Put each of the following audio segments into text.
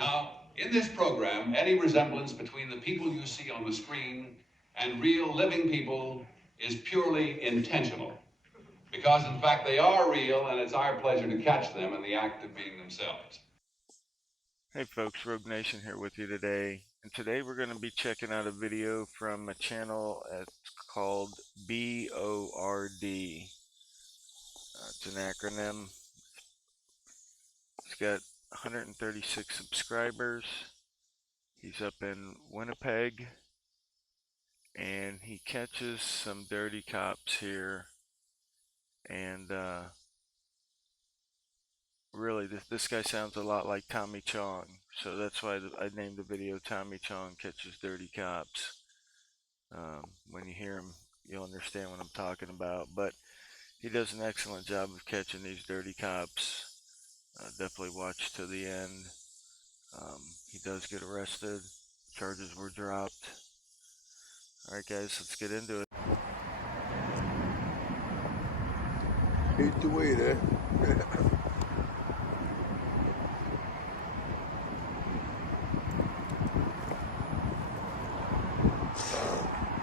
Now, in this program, any resemblance between the people you see on the screen and real living people is purely intentional. Because, in fact, they are real, and it's our pleasure to catch them in the act of being themselves. Hey folks, Rogue Nation here with you today. And today we're going to be checking out a video from a channel called BORD. It's an acronym. It's got 136 subscribers. He's up in Winnipeg. And he catches some dirty cops here. And really, this guy sounds a lot like Tommy Chong, so that's why I named the video Tommy Chong Catches Dirty Cops. When you hear him, you'll understand what I'm talking about, but he does an excellent job of catching these dirty cops. Definitely watch to the end. He does get arrested. Charges were dropped. Alright guys, let's get into it. Hate to wait, eh?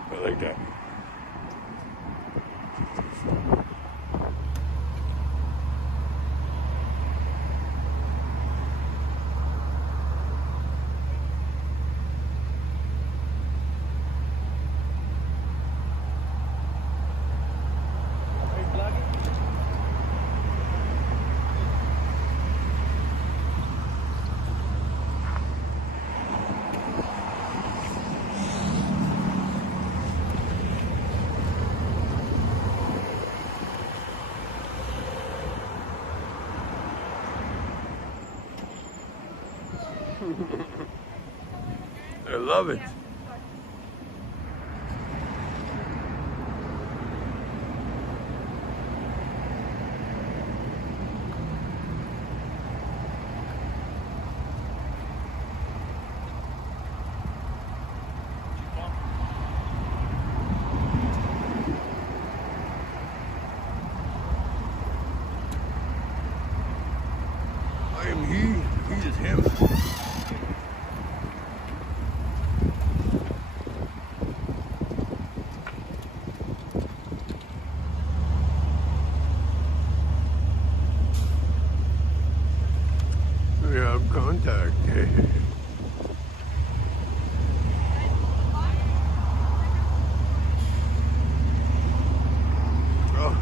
I like that. I love it. I am he is him. We have contact. Oh.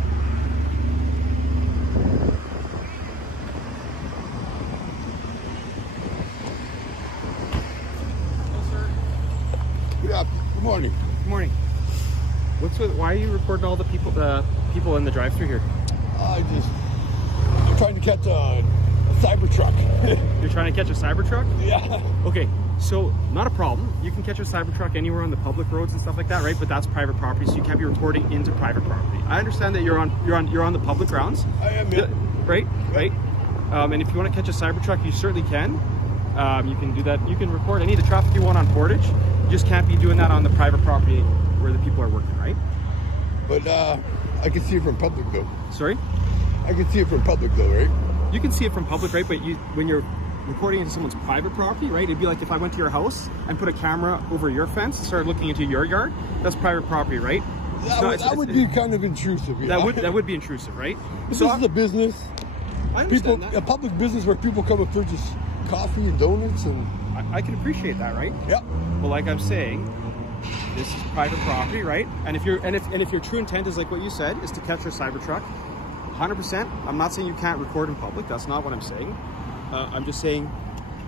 Good morning. Good morning. Why are you recording all the people in the drive-thru here? I'm trying to catch a Cybertruck. You're trying to catch a Cybertruck? Yeah. Okay, so not a problem. You can catch a Cybertruck anywhere on the public roads and stuff like that, right? But that's private property, so you can't be recording into private property. I understand that you're on the public grounds. I am, yeah. Right, right. And if you want to catch a Cybertruck, you certainly can. You can do that. You can record any of the traffic you want on Portage. You just can't be doing that on the private property where the people are working, right? But I can see it from public though. Sorry? I can see it from public though, right? You can see it from public, right? But when you're recording into someone's private property, right? It'd be like if I went to your house and put a camera over your fence and started looking into your yard. That's private property, right? That would be kind of intrusive. Yeah. That would be intrusive, right? This is a business. I understand that. A public business where people come and purchase coffee and donuts, and I can appreciate that, right? Yeah. Well, like I'm saying, this is private property, right? And if your true intent is like what you said, is to catch your Cybertruck, 100%. I'm not saying you can't record in public. That's not what I'm saying. I'm just saying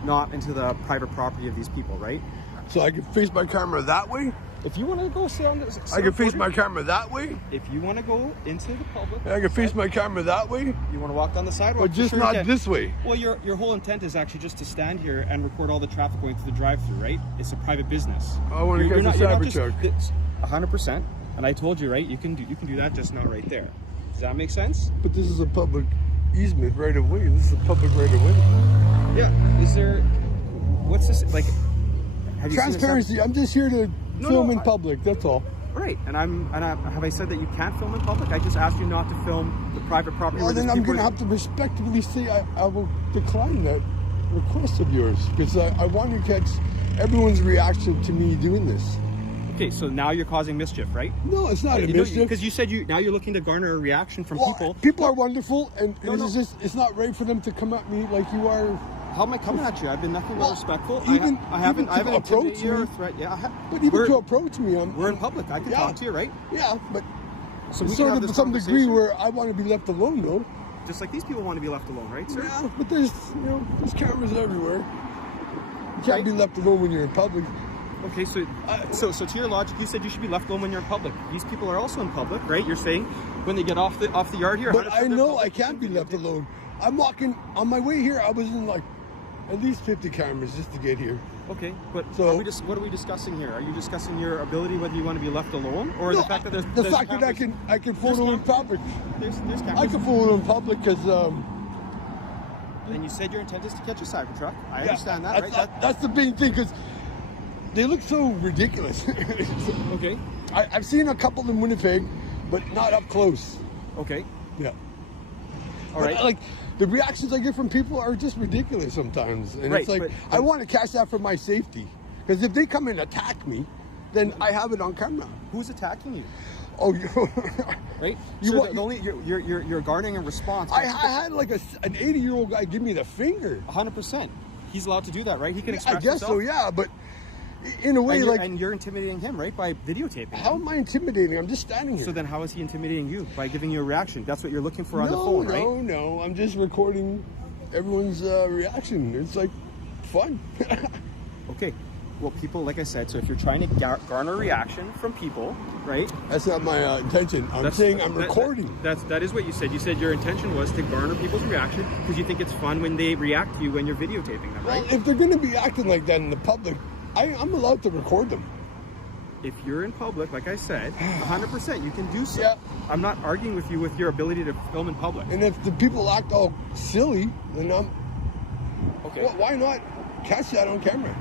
not into the private property of these people, right? So I can face my camera that way? If you want to go sit on this, I can face my camera that way? If you want to go into the public, I can face my camera that way? You want to walk down the sidewalk? But just not this way. Well, your whole intent is actually just to stand here and record all the traffic going through the drive-thru, right? It's a private business. I want to catch a Cybertruck. 100%. And I told you, right? You can do that, just not right there. Does that make sense? But this is a public easement right of way. This is a public right of way. Yeah. Is there? What's this like? Have you transparency? I'm just here to film in public. That's all. Right. And have I said that you can't film in public? I just asked you not to film the private property. Well, then I'm going to have to respectfully say I will decline that. request of yours because I want to catch everyone's reaction to me doing this. Okay, so now you're causing mischief, right? No, it's not a mischief. Because you said now you're looking to garner a reaction from people. People are wonderful, and No. it's not right for them to come at me like you are. How am I coming at you? I've been nothing but respectful. Even I haven't approach intimidated you or me. threat. Yeah, But even to approach me, we're in public. I can talk to you, right? Yeah, but So we can sort have of this to some degree conversation. where I want to be left alone, though. Just like these people want to be left alone, right, sir? Yeah, but there's cameras everywhere. You can't be left alone when you're in public. Okay, so to your logic, you said you should be left alone when you're in public. These people are also in public, right? You're saying when they get off the yard here. But I know I can't be left alone. I'm walking on my way here. I was in like at least 50 cameras just to get here. Okay, but So- what are we discussing here? Are you discussing your ability, whether you want to be left alone, or No, the fact that there's the fact that I can photo in public. There's cameras. I can photo in public because And you said your intent is to catch a Cybertruck. I understand that, right? That's the big thing because they look so ridiculous. Okay. I've seen a couple in Winnipeg, but not up close. Okay. Yeah. All right. Like the reactions I get from people are just ridiculous sometimes, and Right, it's like but- I want to catch that for my safety because if they come and attack me, then I have it on camera. Who's attacking you? Oh, Right. You So want- you're garnering a response. I had like an 80-year-old guy give me the finger. 100%. He's allowed to do that, right? He can I express guess himself. so, yeah, but in a way, And you're intimidating him, right? By videotaping. how am I intimidating? I'm just standing here. So then how is he intimidating you? By giving you a reaction. That's what you're looking for on the phone, right? No, I'm just recording everyone's reaction. It's like fun. Okay. Well, people, like I said, so if you're trying to garner a reaction from people, right? That's not my intention. I'm saying I'm recording. That is what you said. You said your intention was to garner people's reaction because you think it's fun when they react to you when you're videotaping them, right? Well, if they're going to be acting like that in the public, I'm allowed to record them. If you're in public, like I said, 100% you can do so. Yeah. I'm not arguing with you with your ability to film in public. And if the people act all silly, then Okay. why not catch that on camera?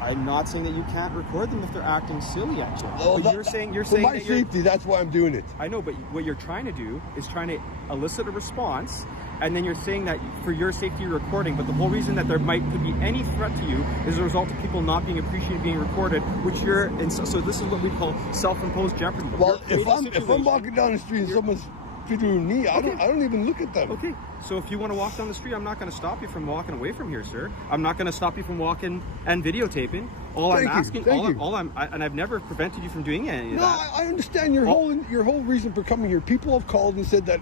I'm not saying that you can't record them if they're acting silly at you. Well, But that- you're saying for my that you're, safety, that's why I'm doing it. I know, but what you're trying to do is trying to elicit a response, and then you're saying that for your safety you're recording, but the whole reason that there could be any threat to you is a result of people not being appreciated being recorded, which you're, and so this is what we call self-imposed jeopardy. Well, You're if creating a I'm situation- walking down the street and someone's videoing me, I don't even look at them. Okay, so if you want to walk down the street, I'm not going to stop you from walking away from here, sir. I'm not going to stop you from walking and videotaping. And I've never prevented you from doing any of No, that. I understand your whole reason for coming here. People have called and said that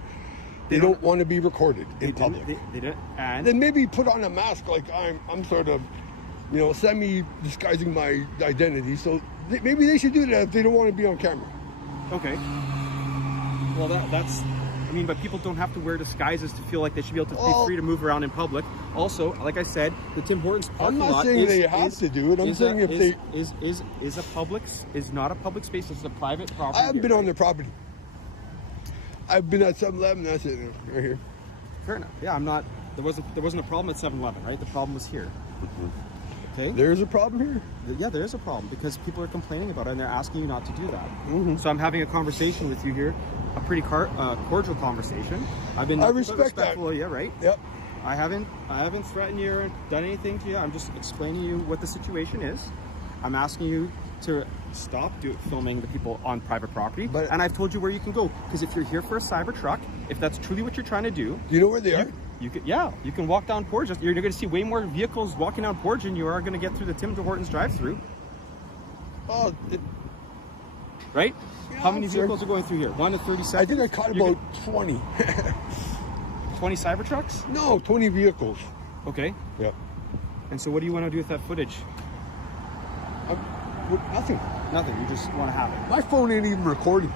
they don't want to be recorded in public. They didn't. And Then maybe put on a mask like I'm sort of, semi disguising my identity. So maybe they should do that if they don't want to be on camera. okay. Well, that's. I mean, but people don't have to wear disguises to feel like they should be able to be free to move around in public. Also, like I said, the Tim Hortons parking lot I'm not saying they have to do it. I'm saying if they is not a public space. It's a private property. I haven't been on their property. I've been at 7-Eleven. That's it, right here. Fair enough. Yeah, I'm not. There wasn't a problem at 7-Eleven, right? The problem was here. Okay. There's a problem here. Yeah, there is a problem because people are complaining about it and they're asking you not to do that. So I'm having a conversation with you here, a pretty cordial conversation. I've been I respect that. respectful of you, right? Yep. I haven't threatened you or done anything to you. I'm just explaining to you what the situation is. I'm asking you to stop filming the people on private property. And I've told you where you can go because if you're here for a Cybertruck, if that's truly what you're trying to do, Do you know where they are? you can walk down Portage. You're going to see way more vehicles walking down Portage than you are going to get through the Tim Hortons drive-through. Oh, Right? Yeah, How many sure. vehicles are going through here? 1 to 30 I seconds? think I caught You about 20. could- 20 Cybertrucks? No, 20 vehicles. Okay. Yep. And so what do you want to do with that footage? Nothing. Nothing. You just want to have it. My phone ain't even recording.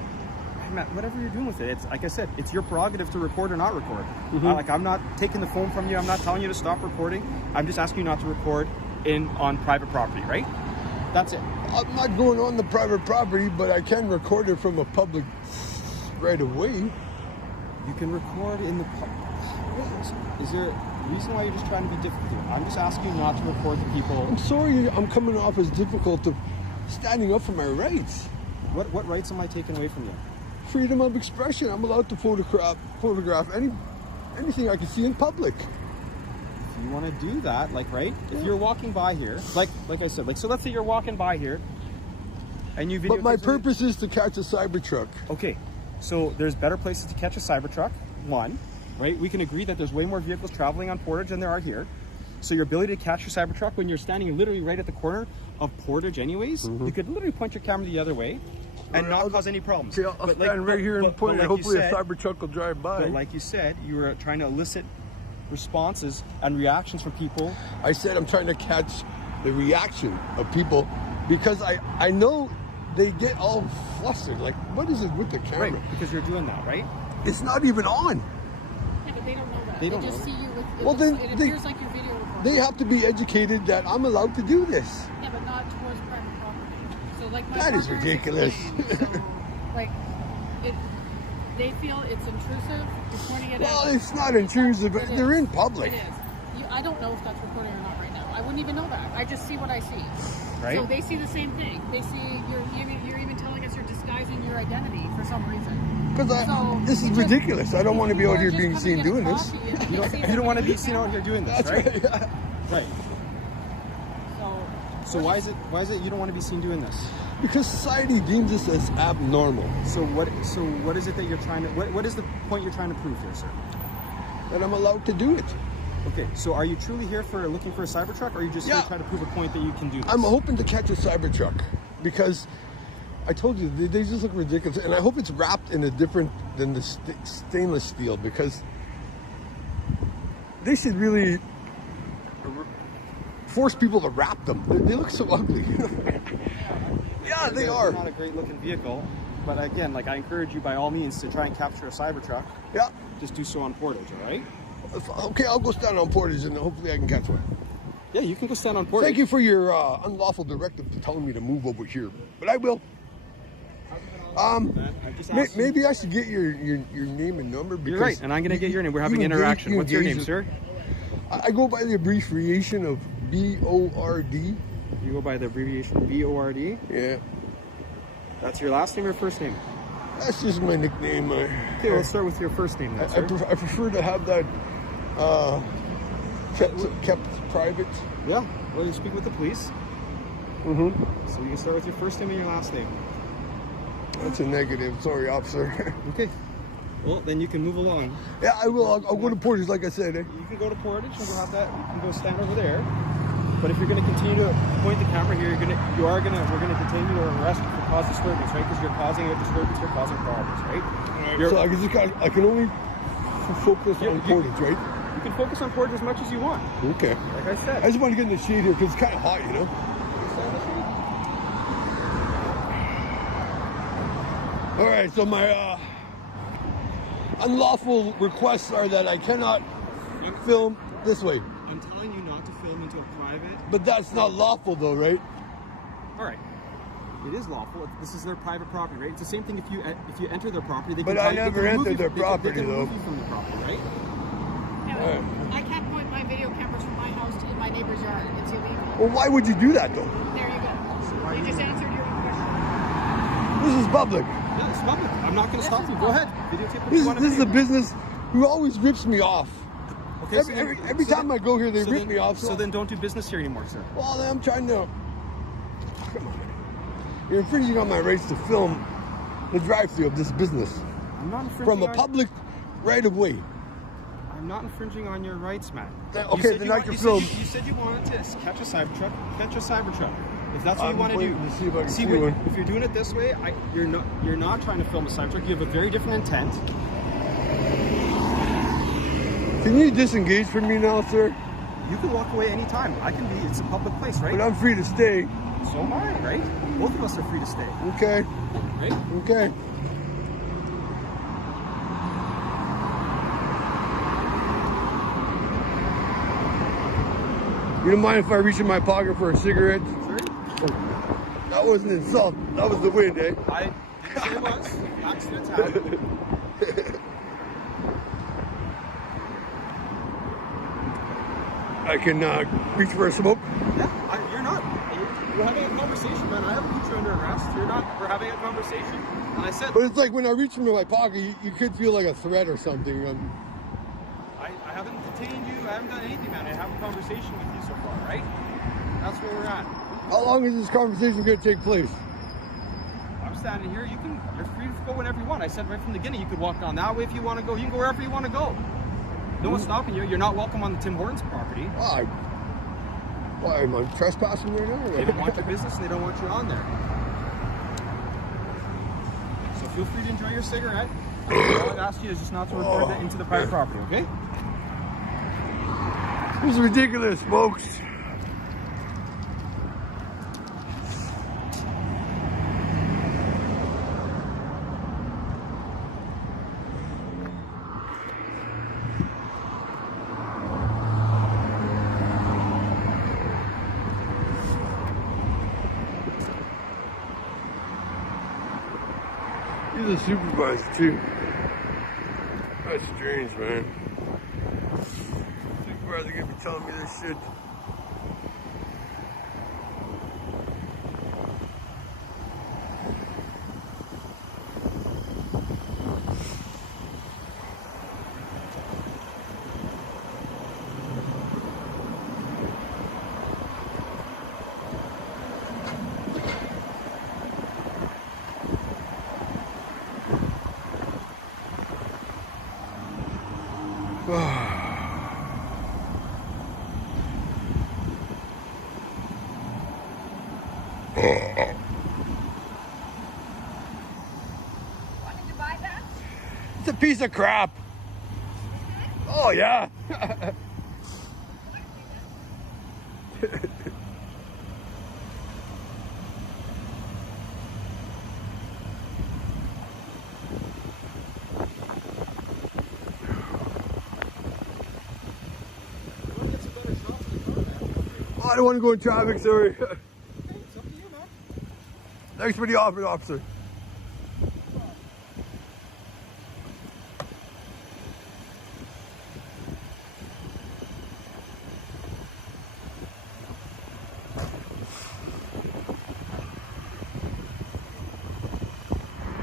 Matt, whatever you're doing with it, it's like I said, it's your prerogative to record or not record. Mm-hmm. I'm not taking the phone from you. I'm not telling you to stop recording. I'm just asking you not to record on private property, right? That's it. I'm not going on the private property, but I can record it from a public right away. You can record in the public. Is there a reason why you're just trying to be difficult? I'm just asking you not to record the people. I'm sorry I'm coming off as difficult of standing up for my rights. What rights am I taking away from you? Freedom of expression. I'm allowed to photograph anything I can see in public. you want to do that, like, right? If you're walking by here, like I said, like, so let's say you're walking by here, and you video. But my purpose is to catch a Cybertruck. Okay, so there's better places to catch a Cybertruck. One, right? We can agree that there's way more vehicles traveling on Portage than there are here. So your ability to catch your Cybertruck when you're standing literally right at the corner of Portage anyways, you could literally point your camera the other way and not cause any problems. Okay, I'll stand right here and point it. Hopefully a Cybertruck will drive by. But like you said, you were trying to elicit responses and reactions from people. I said I'm trying to catch the reaction of people because I know they get all flustered. Like, what is it with the camera? Right, because you're doing that, right? It's not even on. Yeah, but they don't know that. They don't just know. see you with it. Well, then It appears like you're video recording. They have to be educated that I'm allowed to do this. Yeah, but not towards private property. So like my That is partner ridiculous. explained, so, like they feel it's intrusive, reporting it. Well, as, it's not intrusive. It They're is. in public. It is. I don't know if that's recording or not right now. I wouldn't even know that. I just see what I see. Right. So they see the same thing. They see you're even telling us you're disguising your identity for some reason. Because So this is it's just- ridiculous. I don't want to be out Or here just being come seen and get a doing this. coffee and You see don't want to be somebody seen out here doing this, That's right? right. Yeah. Right. So So why is it you don't want to be seen doing this? Because society deems this as abnormal. So what is it that you're trying to what is the point you're trying to prove here, sir? That I'm allowed to do it. Okay, so are you truly here for looking for a Cybertruck, or are you just here Yeah. trying to prove a point that you can do this? I'm hoping to catch a Cybertruck because I told you they just look ridiculous, and I hope it's wrapped in a different than the stainless steel because they should really force people to wrap them. They look so ugly. Yeah, they are. Not a great looking vehicle, but again, like I encourage you by all means to try and capture a Cybertruck. Yeah. Just do so on Portage, all right? Okay, I'll go stand on Portage and hopefully I can catch one. Yeah, you can go stand on Portage. Thank you for your unlawful directive to telling me to move over here, but I will. Maybe I should get your name and number. Because You're right, and I'm going to get your name. We're having you interaction. engage- What's your name, engage- sir? I go by the abbreviation of BORD. You go by the abbreviation BORD. Yeah, That's your last name or first name? that's just my nickname. Okay, let's start with your first name then, I sir. prefer to have that kept private. Yeah, well, you speak with the police. Mm-hmm. So you can start with your first name and your last name. That's a negative. Sorry, officer. Okay. Well, then you can move along. Yeah, I will. I'll go to Portage, like I said. You can go to Portage and go have that. You can go stand over there. But if you're going to continue to point the camera here, we're going to detain you or arrest you for cause disturbance, right? Because you're causing a disturbance, you're causing problems, right? So I can only focus on Portage, right? You can focus on Portage as much as you want. Okay. Like I said. I just want to get in the shade here because it's kind of hot, you know. All right, so my unlawful requests are that I cannot film this way. I'm telling you not to film into a private. But that's not lawful though, right? All right. It is lawful. This is their private property, right? It's the same thing if you enter their property. They But can I they never can remove entered you- their they property, can remove though. you from the property, right? Yeah, I can't point my video cameras from my house to my neighbor's yard. It's illegal. Well, why would you do that though? There you go. You just answered your own question. This is public. Yeah, it's public. I'm not going to stop you. Go ahead. Videotape what you want to This is a videotape. business who always rips me off. Okay, so then- Every so time then- I go here, they so rip then- me off. So then don't do business here anymore, sir. Well, I'm trying to. Come on. You're infringing on my rights to film the drive-through of this business I'm not infringing from the on- public right of way. I'm not infringing on your rights, man. Okay, then I can film. You said you wanted to catch a Cybertruck. Catch a Cybertruck. If that's what I'm you want to do. waiting to see if I can see when- one. If you're doing it this way, you're not trying to film a Cybertruck. You have a very different intent. Can you disengage from me now, sir? You can walk away anytime. I can be. It's a public place, right? But I'm free to stay. So am I, right? Both of us are free to stay, Okay. right? Okay. You don't mind if I reach in my pocket for a cigarette? Sir? That wasn't an insult. That was the wind, eh? I didn't say it was. Accidents happen. I can reach for a smoke. Yeah, you're not. We're having a conversation, man. I haven't put you under arrest. You're not. We're having a conversation. And I said, But it's like when I reach into my pocket, you could feel like a threat or something. I haven't detained you. I haven't done anything, man. I have a conversation with you so far, right? That's where we're at. How long is this conversation going to take place? I'm standing here. You're free to go whenever you want. I said right from the beginning, you could walk down that way if you want to go. You can go wherever you want to go. No one's stopping you. You're not welcome on the Tim Hortons property. Why am I trespassing right now? They don't want your business and they don't want you on there. So feel free to enjoy your cigarette. All I'd ask you is just not to record that into the private property, okay? This is ridiculous, folks. He's a supervisor too. That's strange, man. Supervisor gonna be telling me this shit. It's a piece of crap. Oh yeah. Oh, I don't want to go in traffic, sorry. It's up to you, man. Thanks for the offer, officer.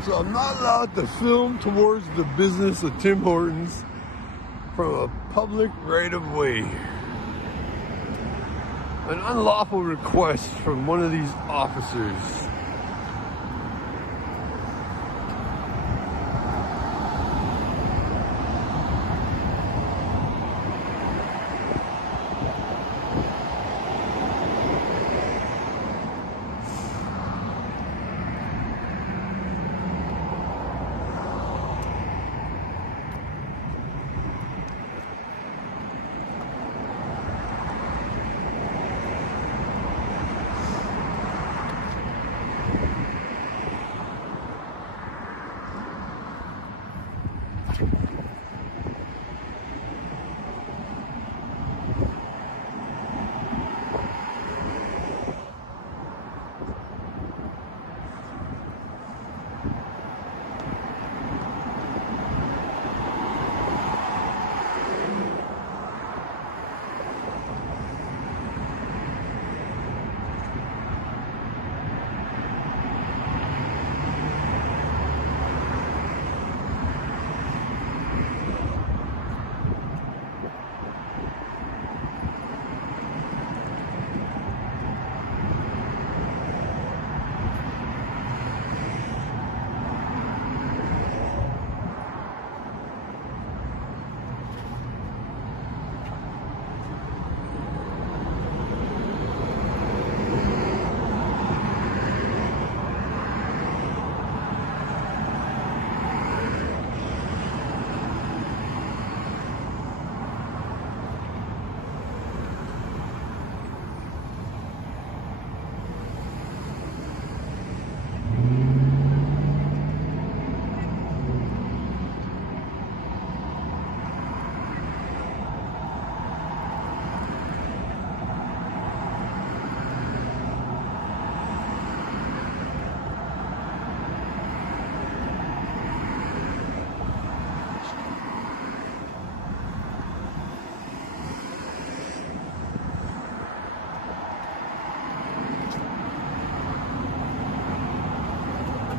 So I'm not allowed to film towards the business of Tim Hortons from a public right-of-way. An unlawful request from one of these officers.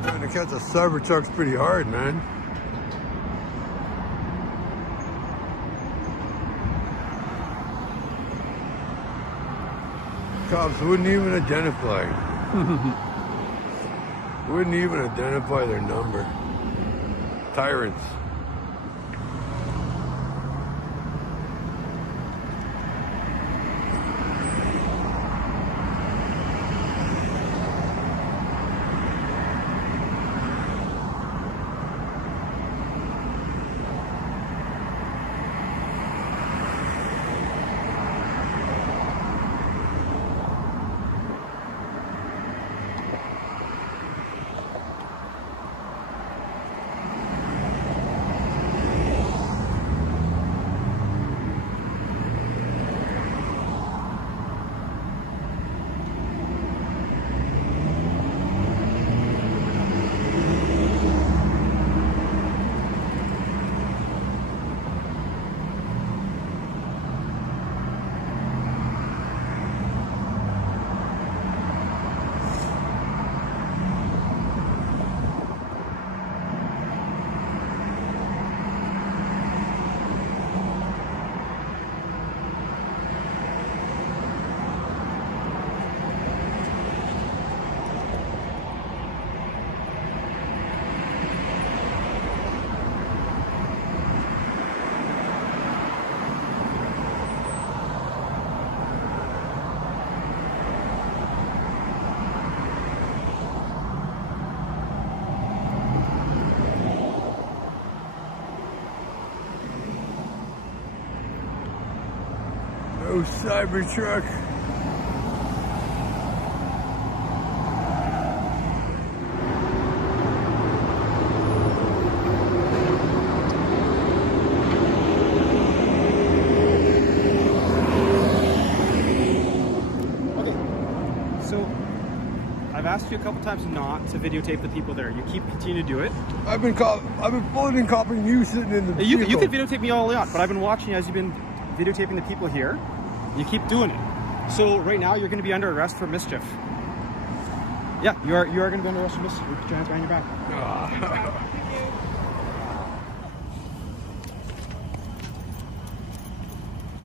Trying to catch a Cybertruck's pretty hard, man. cops wouldn't even identify. Wouldn't even identify their number. Tyrants. No Cybertruck. Okay, so I've asked you a couple times not to videotape the people there. You keep continuing to do it. I've been bulletin copying you sitting in the You vehicle. can videotape me all you want, but I've been watching you as you've been videotaping the people here. You keep doing it. So right now you're going to be under arrest for mischief. Yeah, you are going to be under arrest for mischief. Put your hands behind your back.